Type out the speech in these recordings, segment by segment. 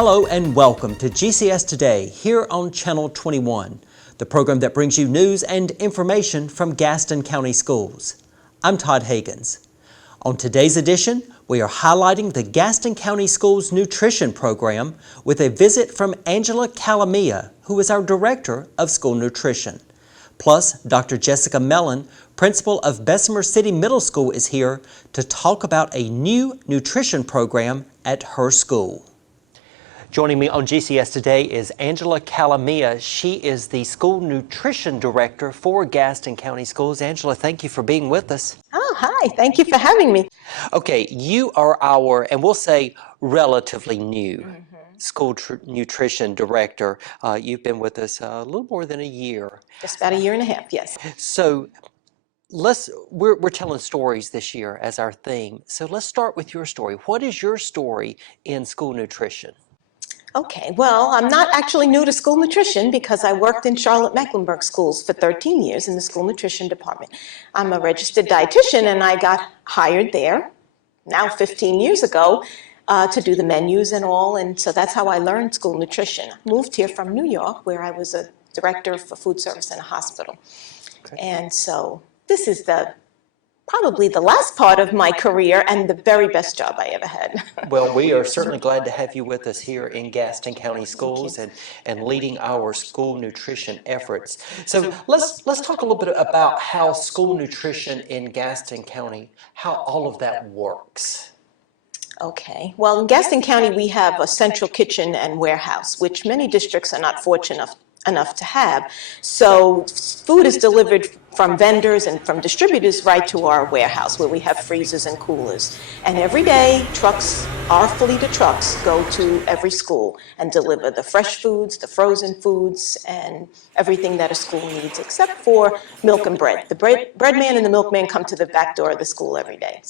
Hello and welcome to GCS Today here on Channel 21, the program that brings you news and information from Gaston County Schools. I'm Todd Hagans. On today's edition, we are highlighting the Gaston County Schools Nutrition Program with a visit from Angela Calamia, who is our Director of School Nutrition. Plus, Dr. Jessica Mellon, principal of Bessemer City Middle School, is here to talk about a new nutrition program at her school. Joining me on GCS Today is Angela Calamia. She is the School Nutrition Director for Gaston County Schools. Angela, thank you for being with us. Oh, hi. Thank you for having me. Okay, you are our, and we'll say relatively new, School Nutrition Director. You've been with us a little more than a year. Just about a year and a half, yes. So we're telling stories this year as our theme. So let's start with your story. What is your story in school nutrition? Okay, well, I'm not actually new to school nutrition because I worked in Charlotte-Mecklenburg schools for 13 years in the school nutrition department. I'm a registered dietitian and I got hired there now 15 years ago to do the menus and all, and so that's how I learned school nutrition. Moved here from New York where I was a director for food service in a hospital. Okay. And so this is probably the last part of my career and the very best job I ever had. Well, we are certainly glad to have you with us here in Gaston County Schools and leading our school nutrition efforts. So let's talk a little bit about how school nutrition in Gaston County, how all of that works. Okay, well, in Gaston County we have a central kitchen and warehouse, which many districts are not fortunate enough to have. So food is delivered from vendors and from distributors right to our warehouse where we have freezers and coolers. And every day our fleet of trucks go to every school and deliver the fresh foods, the frozen foods, and everything that a school needs except for milk and bread. The bread man and the milkman come to the back door of the school every day.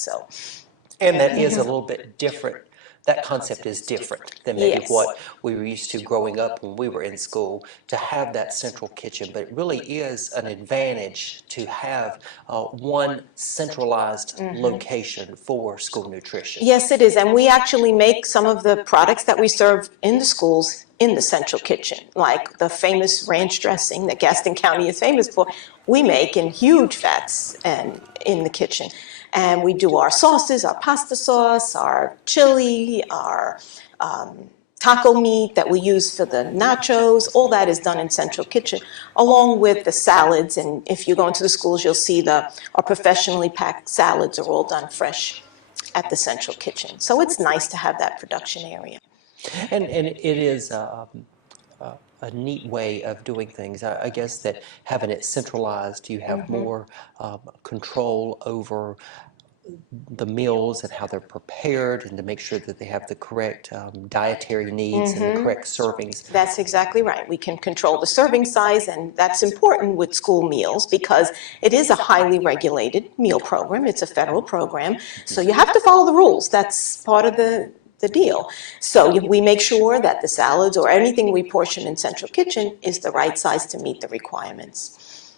And that is a little bit different. That concept is different than maybe what we were used to growing up when we were in school, to have that central kitchen. But it really is an advantage to have one centralized location for school nutrition. Yes, it is. And we actually make some of the products that we serve in the schools in the central kitchen, like the famous ranch dressing that Gaston County is famous for. We make in huge vats and in the kitchen. And we do our sauces, our pasta sauce, our chili, our taco meat that we use for the nachos. All that is done in central kitchen, along with the salads. And if you go into the schools, you'll see our professionally packed salads are all done fresh at the central kitchen. So it's nice to have that production area. And it is a neat way of doing things. I guess that having it centralized, you have more control over the meals and how they're prepared, and to make sure that they have the correct dietary needs and the correct servings. That's exactly right. We can control the serving size, and that's important with school meals because it is a highly regulated meal program. It's a federal program, so you have to follow the rules. That's part of the deal. So we make sure that the salads or anything we portion in central kitchen is the right size to meet the requirements.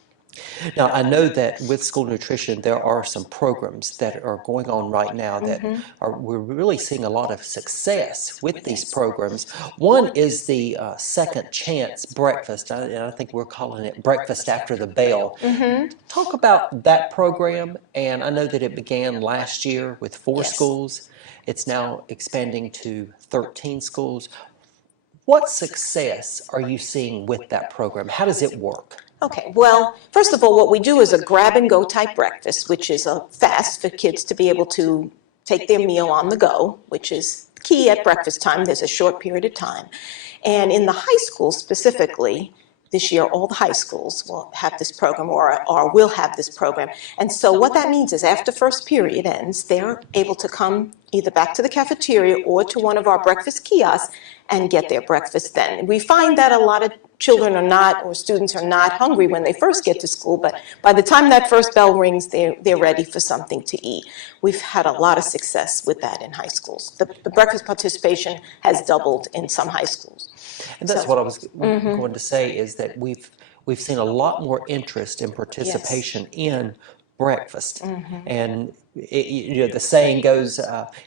Now, I know that with school nutrition, there are some programs that are going on right now that we're really seeing a lot of success with these programs. One is the Second Chance Breakfast, and I think we're calling it Breakfast After the Bell. Talk about that program, and I know that it began last year with 4 schools. It's now expanding to 13 schools. What success are you seeing with that program? How does it work? Okay, well, first of all, what we do is a grab-and-go type breakfast, which is a fast for kids to be able to take their meal on the go, which is key at breakfast time. There's a short period of time. And in the high school specifically, this year, all the high schools will have this program or will have this program. And so what that means is after first period ends, they're able to come either back to the cafeteria or to one of our breakfast kiosks and get their breakfast then. We find that a lot of children are not, or students are not hungry when they first get to school, but by the time that first bell rings, they're ready for something to eat. We've had a lot of success with that in high schools. The breakfast participation has doubled in some high schools. And that's what I was going to say, is that we've seen a lot more interest and participation in breakfast. And the saying goes,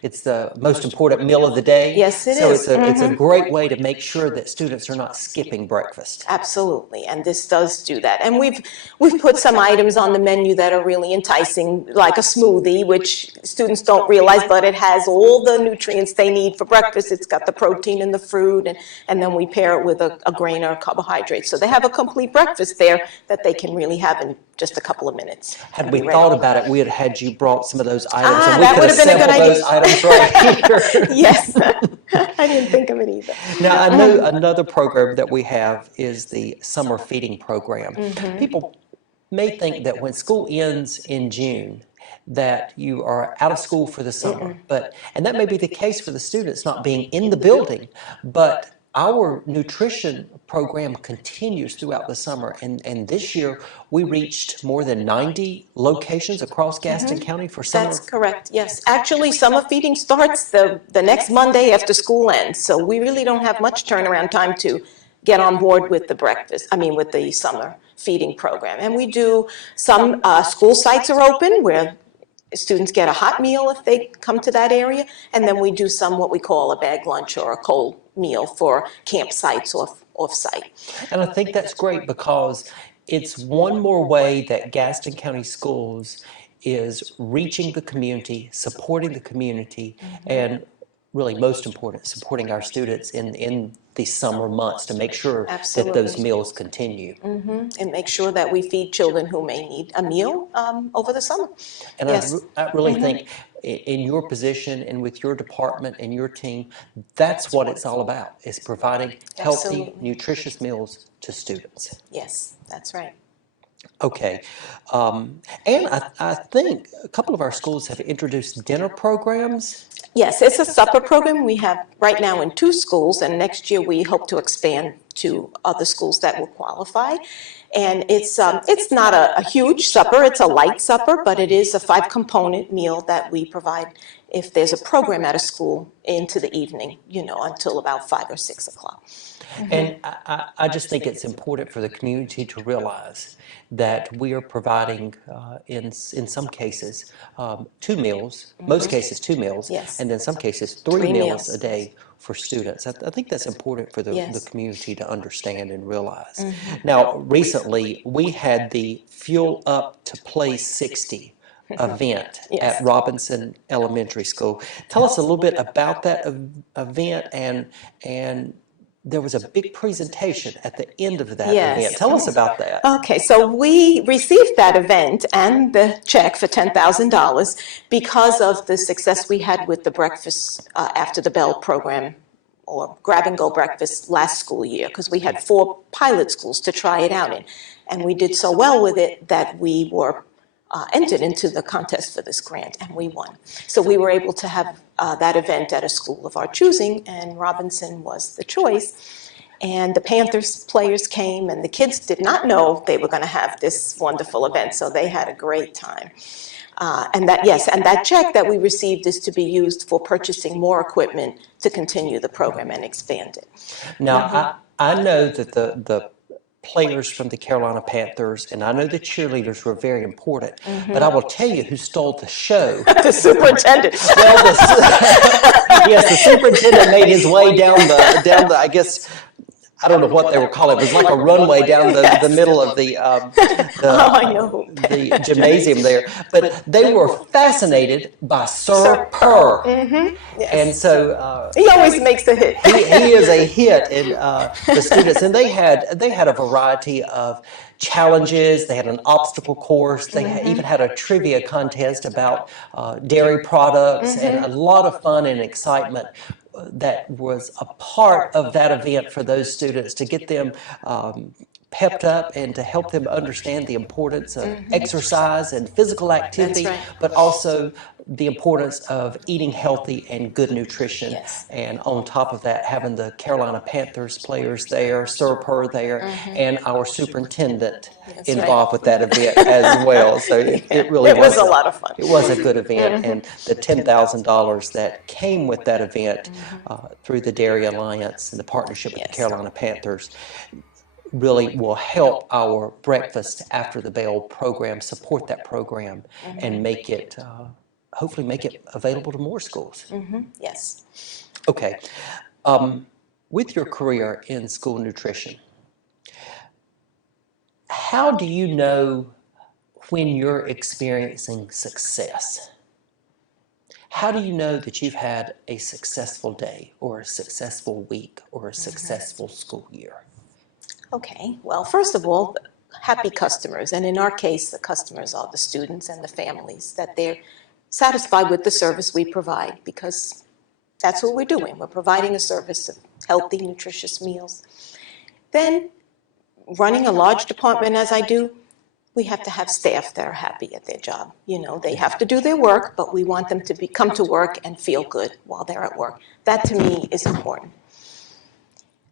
it's the most important meal of the day. Yes, it so is. it's a great way to make sure that students are not skipping breakfast. Absolutely, and this does do that. And we've put some items on the menu that are really enticing, like a smoothie, which students don't realize, but it has all the nutrients they need for breakfast. It's got the protein and the fruit, and then we pair it with a grain or a carbohydrate. So they have a complete breakfast there that they can really have in just a couple of minutes. Had we thought about it, we had had you brought some of those items, and we that could would have have been a good sampled those items right here. Yes, I didn't think of it either. Now, I know another program that we have is the summer feeding program. People may think that when school ends in June, that you are out of school for the summer, and that may be the case for the students not being in the building, but our nutrition program continues throughout the summer, and this year we reached more than 90 locations across Gaston County for summer. That's correct, yes. Actually, summer feeding starts the next Monday after school ends, so we really don't have much turnaround time to get on board with with the summer feeding program. And we do some school sites are open where students get a hot meal if they come to that area, and then we do some what we call a bag lunch or a cold meal for campsites off-site. And I think that's great because it's one more way that Gaston County Schools is reaching the community, supporting the community, and really most important, supporting our students in the summer months to make sure that those meals continue. And make sure that we feed children who may need a meal over the summer. And I really think in your position and with your department and your team, that's what it's all about, is providing healthy, nutritious meals to students. Yes, that's right. Okay, and I think a couple of our schools have introduced dinner programs. Yes, it's a supper program we have right now in 2 schools, and next year we hope to expand to other schools that will qualify. And it's not a huge supper, it's a light supper, but it is a 5-component meal that we provide if there's a program at a school into the evening, until about 5 or 6 o'clock. And I just think it's important for the community to realize that we are providing, in some cases, 2 meals, most cases 2 meals, and in some cases 3 meals a day for students. I think that's important for the community to understand and realize. Now, recently, we had the Fuel Up to Play 60 event at Robinson Elementary School. Tell us a little bit about that event, and there was a big presentation at the end of that event. Tell us about that. Okay, so we received that event and the check for $10,000 because of the success we had with the breakfast after the bell program, or grab-and-go breakfast, last school year, because we had 4 pilot schools to try it out in. And we did so well with it that we were entered into the contest for this grant, and we won. So we were able to have that event at a school of our choosing, and Robinson was the choice. And the Panthers players came, and the kids did not know they were going to have this wonderful event, so they had a great time. And that check that we received is to be used for purchasing more equipment to continue the program and expand it. Now, I know that the players from the Carolina Panthers, and I know the cheerleaders were very important, but I will tell you who stole the show. The superintendent. Well, yes, the superintendent made his way down the, I guess, I don't know what they were calling it. It was like a runway down the middle of the gymnasium there. But they were fascinated by Sir Purr. And so he always makes a hit. he is a hit in the students. And they had a variety of challenges. They had an obstacle course. They even had a trivia contest about dairy products, and a lot of fun and excitement that was a part of that event for those students, to get them pepped up and to help them understand the importance of exercise and physical activity, but also the importance of eating healthy and good nutrition. And on top of that, having the Carolina Panthers players there, Sir Purr there, and our superintendent involved with that event as well. So it really was a lot of fun. It was a good event, and the $10,000 that came with that event through the Dairy Alliance and the partnership with the Carolina Panthers really will help our breakfast after the bell program, support that program, and make it hopefully make it available to more schools. Yes. Okay. With your career in school nutrition, how do you know when you're experiencing success? How do you know that you've had a successful day or a successful week or a successful school year? Okay, well, first of all, happy customers, and in our case, the customers are the students and the families, that they're satisfied with the service we provide, because that's what we're doing. We're providing a service of healthy, nutritious meals. Then, running a large department as I do, we have to have staff that are happy at their job. You know, they have to do their work, but we want them to come to work and feel good while they're at work. That, to me, is important.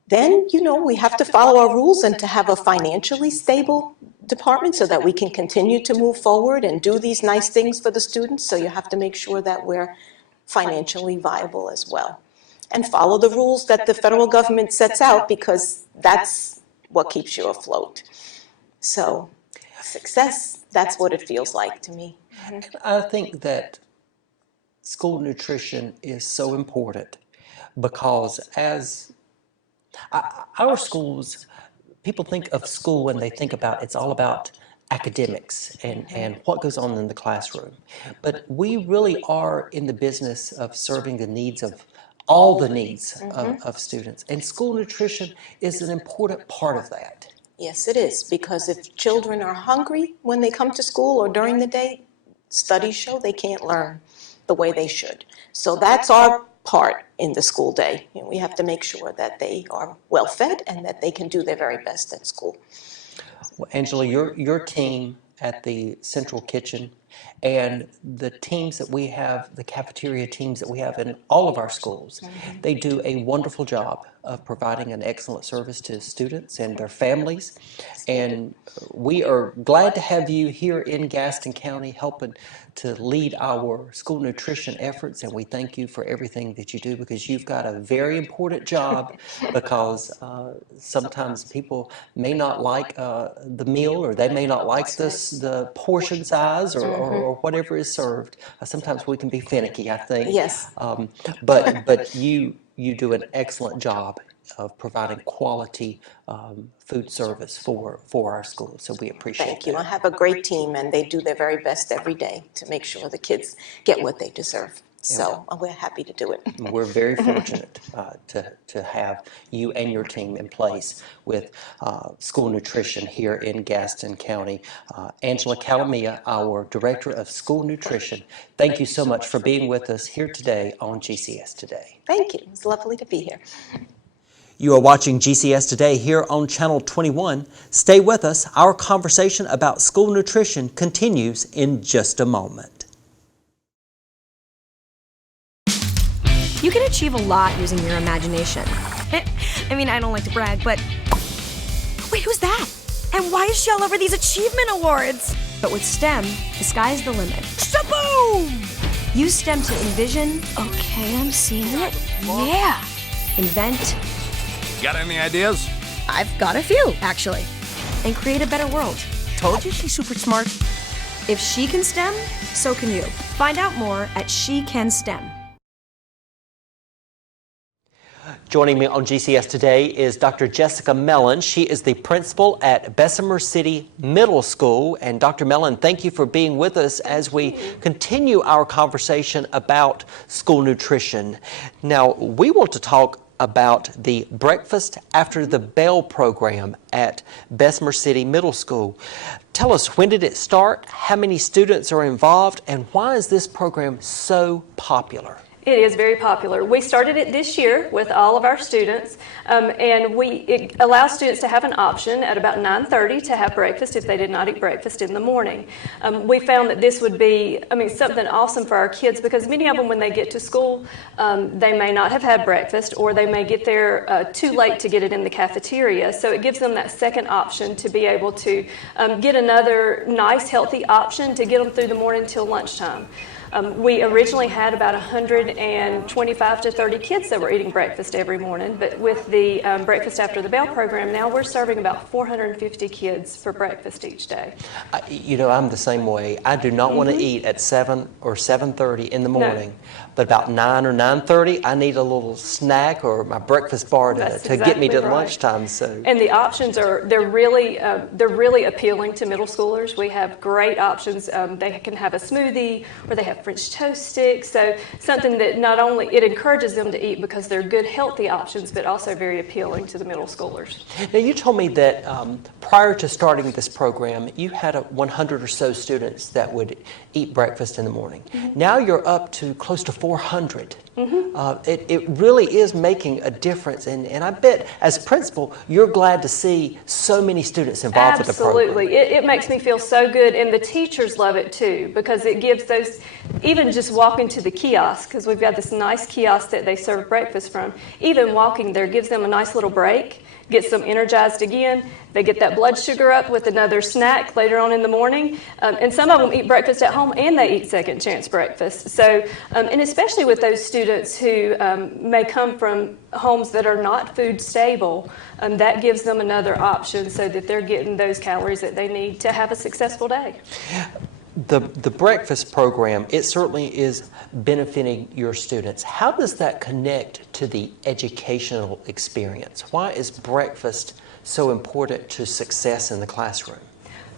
Then, you know, we have to follow our rules and to have a financially stable department so that we can continue to move forward and do these nice things for the students. So you have to make sure that we're financially viable as well. And follow the rules that the federal government sets out, because that's what keeps you afloat. So success, that's what it feels like to me. I think that school nutrition is so important because as our schools, people think of school when they think about it's all about academics and what goes on in the classroom. But we really are in the business of serving the needs of all the needs of students. And school nutrition is an important part of that. Yes, it is, because if children are hungry when they come to school or during the day, studies show they can't learn the way they should. So that's our part in the school day. You know, we have to make sure that they are well fed and that they can do their very best at school. Well, Angela, your team at the Central Kitchen and the teams that we have, the cafeteria teams that we have in all of our schools, they do a wonderful job of providing an excellent service to students and their families. And we are glad to have you here in Gaston County helping to lead our school nutrition efforts, and we thank you for everything that you do, because you've got a very important job, because sometimes people may not like the meal, or they may not like the portion size or whatever is served. Sometimes we can be finicky, I think. Yes. But you do an excellent job of providing quality food service for our schools, so we appreciate Thank you. that. I have a great team, and they do their very best every day to make sure the kids get what they deserve. So we're happy to do it. We're very fortunate to have you and your team in place with school nutrition here in Gaston County. Angela Kalmia, our Director of School Nutrition, thank you so much for being with us here today on GCS Today. Thank you. It's lovely to be here. You are watching GCS Today here on Channel 21. Stay with us. Our conversation about school nutrition continues in just a moment. You can achieve a lot using your imagination. I mean, I don't like to brag, but... Wait, who's that? And why is she all over these achievement awards? But with STEM, the sky's the limit. Shaboom! Use STEM to envision... Okay, I'm seeing it. Yeah! Invent... Got any ideas? I've got a few, actually. And create a better world. Told you she's super smart. If she can STEM, so can you. Find out more at She Can STEM. Joining me on GCS Today is Dr. Jessica Mellon. She is the principal at Bessemer City Middle School. And Dr. Mellon, thank you for being with us as we continue our conversation about school nutrition. Now, we want to talk about the Breakfast After the Bell program at Bessemer City Middle School. Tell us, when did it start, how many students are involved, and why is this program so popular? It is very popular. We started it this year with all of our students, and it allows students to have an option at about 9:30 to have breakfast if they did not eat breakfast in the morning. We found that this would be, something awesome for our kids, because many of them, when they get to school, they may not have had breakfast, or they may get there too late to get it in the cafeteria. So it gives them that second option to be able to get another nice, healthy option to get them through the morning till lunchtime. We originally had about 125 to 30 kids that were eating breakfast every morning, but with the Breakfast After the Bell program, now we're serving about 450 kids for breakfast each day. You know, I'm the same way. I do not want to eat at 7 or 7:30 in the morning, but about 9 or 9:30, I need a little snack or my breakfast bar to get me to lunchtime. So, and the options they're really appealing to middle schoolers. We have great options. They can have a smoothie, or they have French toast sticks. So something that not only it encourages them to eat because they're good, healthy options, but also very appealing to the middle schoolers. now you told me that prior to starting this program, you had 100 or so students that would eat breakfast in the morning. Now you're up to close to 400. It really is making a difference, and I bet as principal, you're glad to see so many students involved with the program. Absolutely. It makes me feel so good, and the teachers love it too, because it gives those, even just walking to the kiosk, because we've got this nice kiosk that they serve breakfast from, even walking there gives them a nice little break, gets them energized again. They get that blood sugar up with another snack later on in the morning. And some of them eat breakfast at home and they eat second chance breakfast. So, and especially with those students who may come from homes that are not food stable, that gives them another option so that they're getting those calories that they need to have a successful day. The breakfast program, it certainly is benefiting your students. How does that connect to the educational experience? Why is breakfast so important to success in the classroom?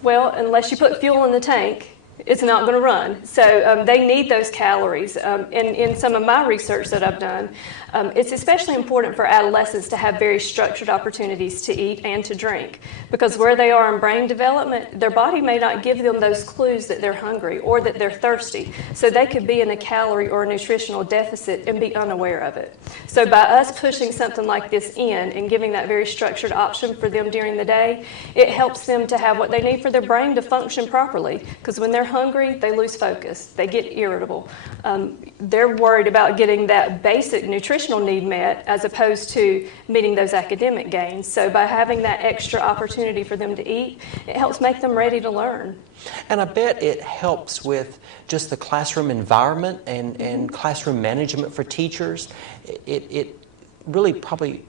Well, unless you put fuel in the tank, it's not going to run. So they need those calories. And in some of my research that I've done, it's especially important for adolescents to have very structured opportunities to eat and to drink, because where they are in brain development, their body may not give them those clues that they're hungry or that they're thirsty. So they could be in a calorie or a nutritional deficit and be unaware of it. So by us pushing something like this in and giving that very structured option for them during the day, it helps them to have what they need for their brain to function properly, because when they're hungry, they lose focus, they get irritable. They're worried about getting that basic nutritional need met as opposed to meeting those academic gains. So by having that extra opportunity for them to eat, it helps make them ready to learn. And I bet it helps with just the classroom environment and classroom management for teachers. It really probably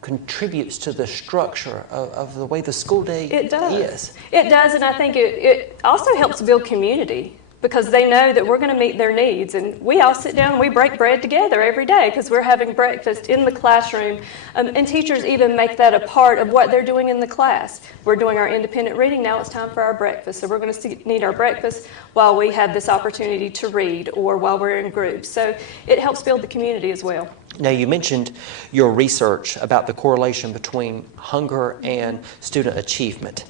contributes to the structure of the way the school day is. It does, and I think it also helps build community, because they know that we're going to meet their needs. And we all sit down and we break bread together every day because we're having breakfast in the classroom. And teachers even make that a part of what they're doing in the class. We're doing our independent reading, now it's time for our breakfast. So we're going to need our breakfast while we have this opportunity to read or while we're in groups. So it helps build the community as well. Now, you mentioned your research about the correlation between hunger and student achievement.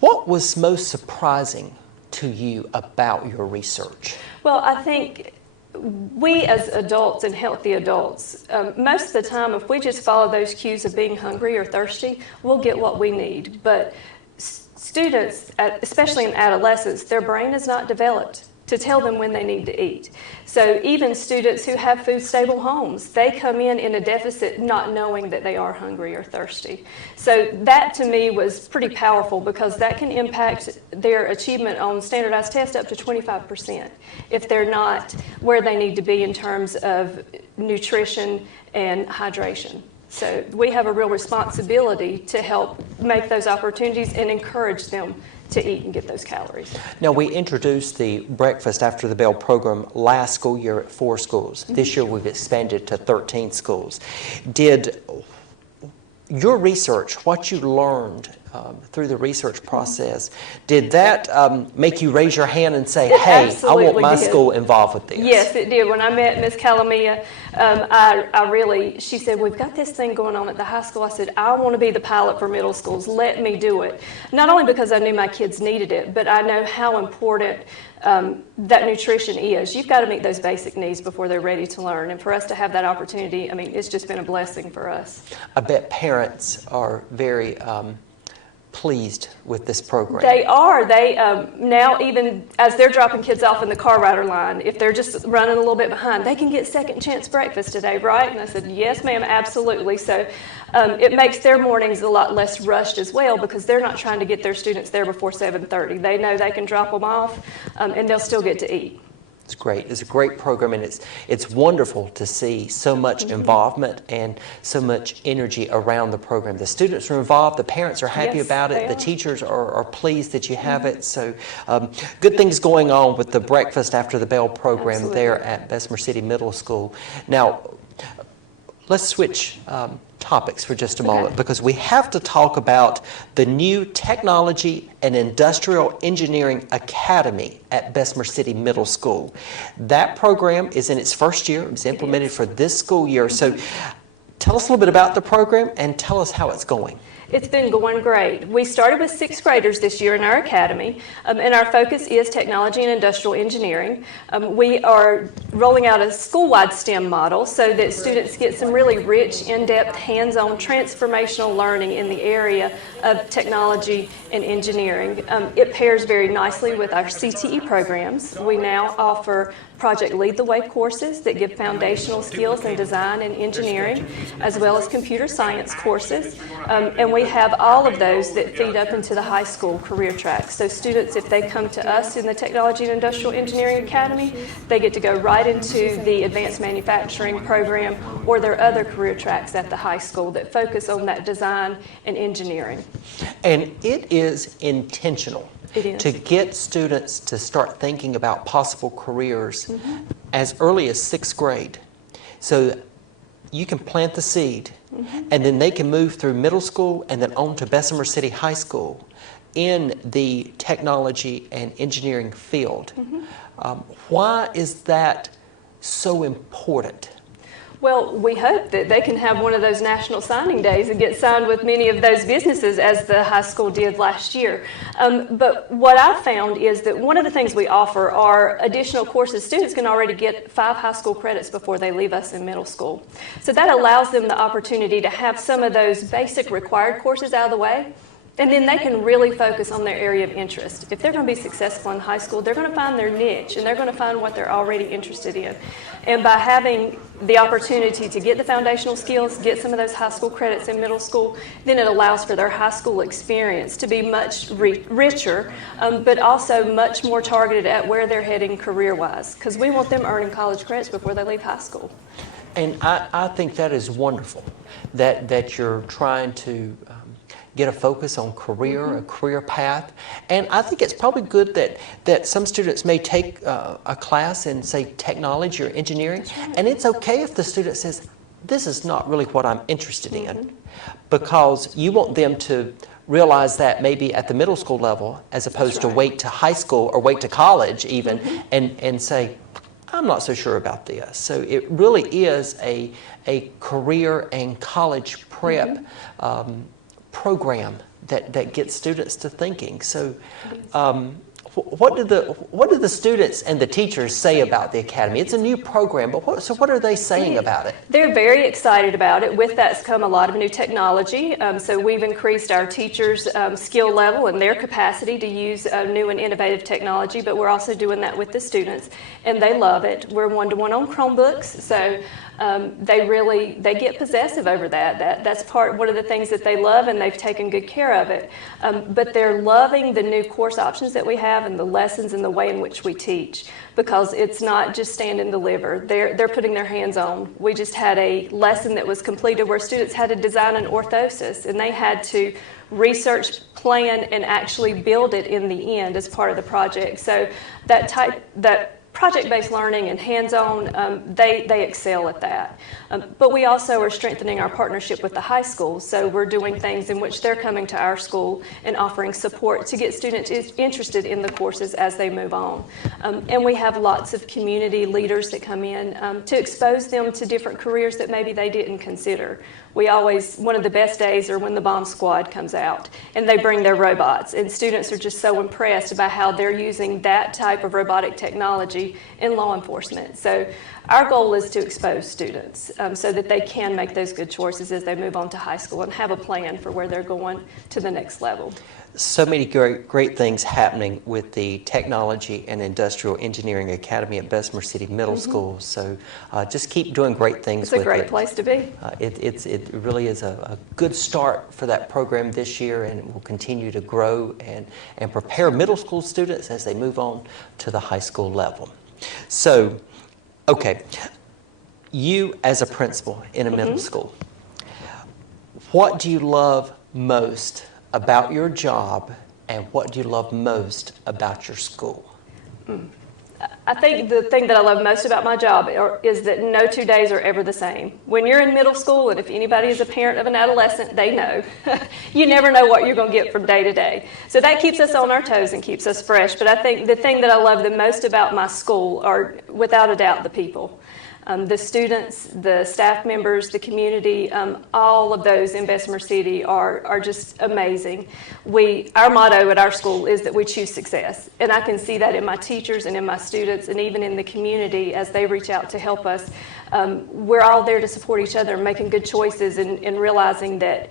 What was most surprising to you about your research? Well, I think we as adults and healthy adults, most of the time, if we just follow those cues of being hungry or thirsty, we'll get what we need. But students, especially in adolescence, their brain is not developed to tell them when they need to eat. So even students who have food stable homes, they come in a deficit not knowing that they are hungry or thirsty. So that to me was pretty powerful, because that can impact their achievement on standardized tests up to 25% if they're not where they need to be in terms of nutrition and hydration. So we have a real responsibility to help make those opportunities and encourage them to eat and get those calories. Now, we introduced the Breakfast After the Bell program last school year at 4 schools. This year we've expanded to 13 schools. Did your research, what you learned through the research process, did that make you raise your hand and say, hey, I want my school involved with this? Yes, it did. When I met Ms. Calamia, she said, we've got this thing going on at the high school. I said, I want to be the pilot for middle schools. Let me do it. Not only because I knew my kids needed it, but I know how important that nutrition is. You've got to meet those basic needs before they're ready to learn. And for us to have that opportunity, I mean, it's just been a blessing for us. I bet parents are very pleased with this program. They are. They now, even as they're dropping kids off in the car rider line, if they're just running a little bit behind, they can get second chance breakfast today, right? And I said, yes, ma'am, absolutely. So it makes their mornings a lot less rushed as well, because they're not trying to get their students there before 7:30. They know they can drop them off and they'll still get to eat. It's great. It's a great program, and it's wonderful to see so much involvement and so much energy around the program. The students are involved, the parents are happy Yes, about it, they the are. teachers are pleased that you have it. So good things going on with the Breakfast After the Bell program Absolutely. there at Bessemer City Middle School. Now, let's switch topics for just a moment, because we have to talk about the new Technology and Industrial Engineering Academy at Bessemer City Middle School. That program is in its first year. It was implemented for this school year. So tell us a little bit about the program and tell us how it's going. It's been going great. We started with 6th graders this year in our academy, and our focus is technology and industrial engineering. We are rolling out a school-wide STEM model so that students get some really rich, in-depth, hands-on, transformational learning in the area of technology and engineering. It pairs very nicely with our CTE programs. We now offer Project Lead the Way courses that give foundational skills in design and engineering, as well as computer science courses. And we have all of those that feed up into the high school career track. So students, if they come to us in the Technology and Industrial Engineering Academy, they get to go right into the advanced manufacturing program or their other career tracks at the high school that focus on that design and engineering. And it is intentional. It is. To get students to start thinking about possible careers as early as 6th grade. So you can plant the seed, and then they can move through middle school and then on to Bessemer City High School in the technology and engineering field. Why is that so important? Well, we hope that they can have one of those national signing days and get signed with many of those businesses as the high school did last year. But what I've found is that one of the things we offer are additional courses. Students can already get 5 high school credits before they leave us in middle school. So that allows them the opportunity to have some of those basic required courses out of the way. And then they can really focus on their area of interest. If they're going to be successful in high school, they're going to find their niche, and they're going to find what they're already interested in. And by having the opportunity to get the foundational skills, get some of those high school credits in middle school, then it allows for their high school experience to be much richer, but also much more targeted at where they're heading career-wise, because we want them earning college credits before they leave high school. And I think that is wonderful, that you're trying to get a focus on career, a career path. And I think it's probably good that some students may take a class in, say, technology or engineering, and it's okay if the student says, this is not really what I'm interested in, because you want them to realize that maybe at the middle school level, as opposed to wait to high school or wait to college even, and say, I'm not so sure about this. So it really is a career and college prep program that gets students to thinking. So what do the students and the teachers say about the Academy? It's a new program, but what are they saying about it? They're very excited about it. With that's come a lot of new technology. So we've increased our teachers' skill level and their capacity to use new and innovative technology, but we're also doing that with the students, and they love it. We're one-to-one on Chromebooks, so they get possessive over that. That's one of the things that they love, and they've taken good care of it. But they're loving the new course options that we have and the lessons and the way in which we teach, because it's not just stand and deliver. They're putting their hands on. We just had a lesson that was completed where students had to design an orthosis, and they had to research, plan, and actually build it in the end as part of the project. So that project-based learning and hands-on, they excel at that. But we also are strengthening our partnership with the high schools. So we're doing things in which they're coming to our school and offering support to get students interested in the courses as they move on. And we have lots of community leaders that come in to expose them to different careers that maybe they didn't consider. One of the best days are when the bomb squad comes out and they bring their robots, and students are just so impressed by how they're using that type of robotic technology in law enforcement. So our goal is to expose students so that they can make those good choices as they move on to high school and have a plan for where they're going to the next level. So many great things happening with the Technology and Industrial Engineering Academy at Bessemer City Middle School. So just keep doing great things with it. It's a great place to be. It really is a good start for that program this year, and it will continue to grow and prepare middle school students as they move on to the high school level. So, okay, you as a principal in a middle school, what do you love most about your job, and what do you love most about your school? I think the thing that I love most about my job is that no 2 days are ever the same. When you're in middle school, and if anybody is a parent of an adolescent, they know. You never know what you're going to get from day to day. So that keeps us on our toes and keeps us fresh. But I think the thing that I love the most about my school are, without a doubt, the people. The students, the staff members, the community, all of those in Bessemer City are just amazing. Our motto at our school is that we choose success, and I can see that in my teachers and in my students and even in the community as they reach out to help us. We're all there to support each other, making good choices and realizing that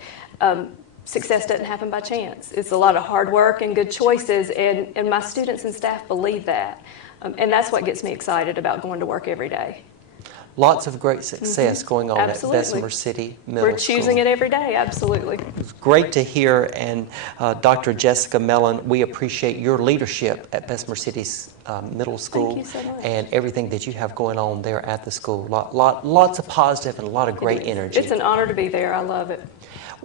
success doesn't happen by chance. It's a lot of hard work and good choices, and my students and staff believe that. And that's what gets me excited about going to work every day. Lots of great success going on Absolutely. at Bessemer City Middle School. We're choosing it every day, absolutely. It's great to hear, and Dr. Jessica Mellon, we appreciate your leadership at Bessemer City's Middle School. Thank you so much. And everything that you have going on there at the school. Lots of positive and a lot of great energy. It's an honor to be there. I love it.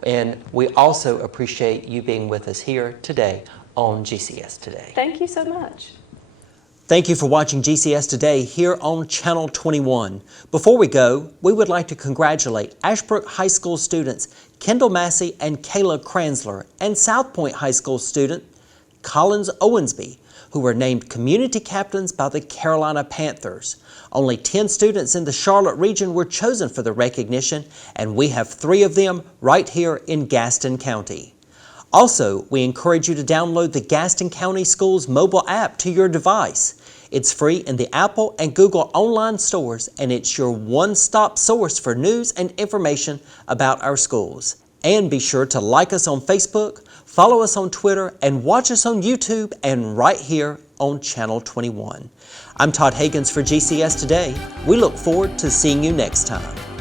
And we also appreciate you being with us here today on GCS Today. Thank you so much. Thank you for watching GCS Today here on Channel 21. Before we go, we would like to congratulate Ashbrook High School students Kendall Massey and Kayla Kranzler and South Point High School student Collins Owensby, who were named community captains by the Carolina Panthers. Only 10 students in the Charlotte region were chosen for the recognition, and we have 3 of them right here in Gaston County. Also, we encourage you to download the Gaston County Schools mobile app to your device. It's free in the Apple and Google online stores, and it's your one-stop source for news and information about our schools. And be sure to like us on Facebook, follow us on Twitter, and watch us on YouTube and right here on Channel 21. I'm Todd Hagans for GCS Today. We look forward to seeing you next time.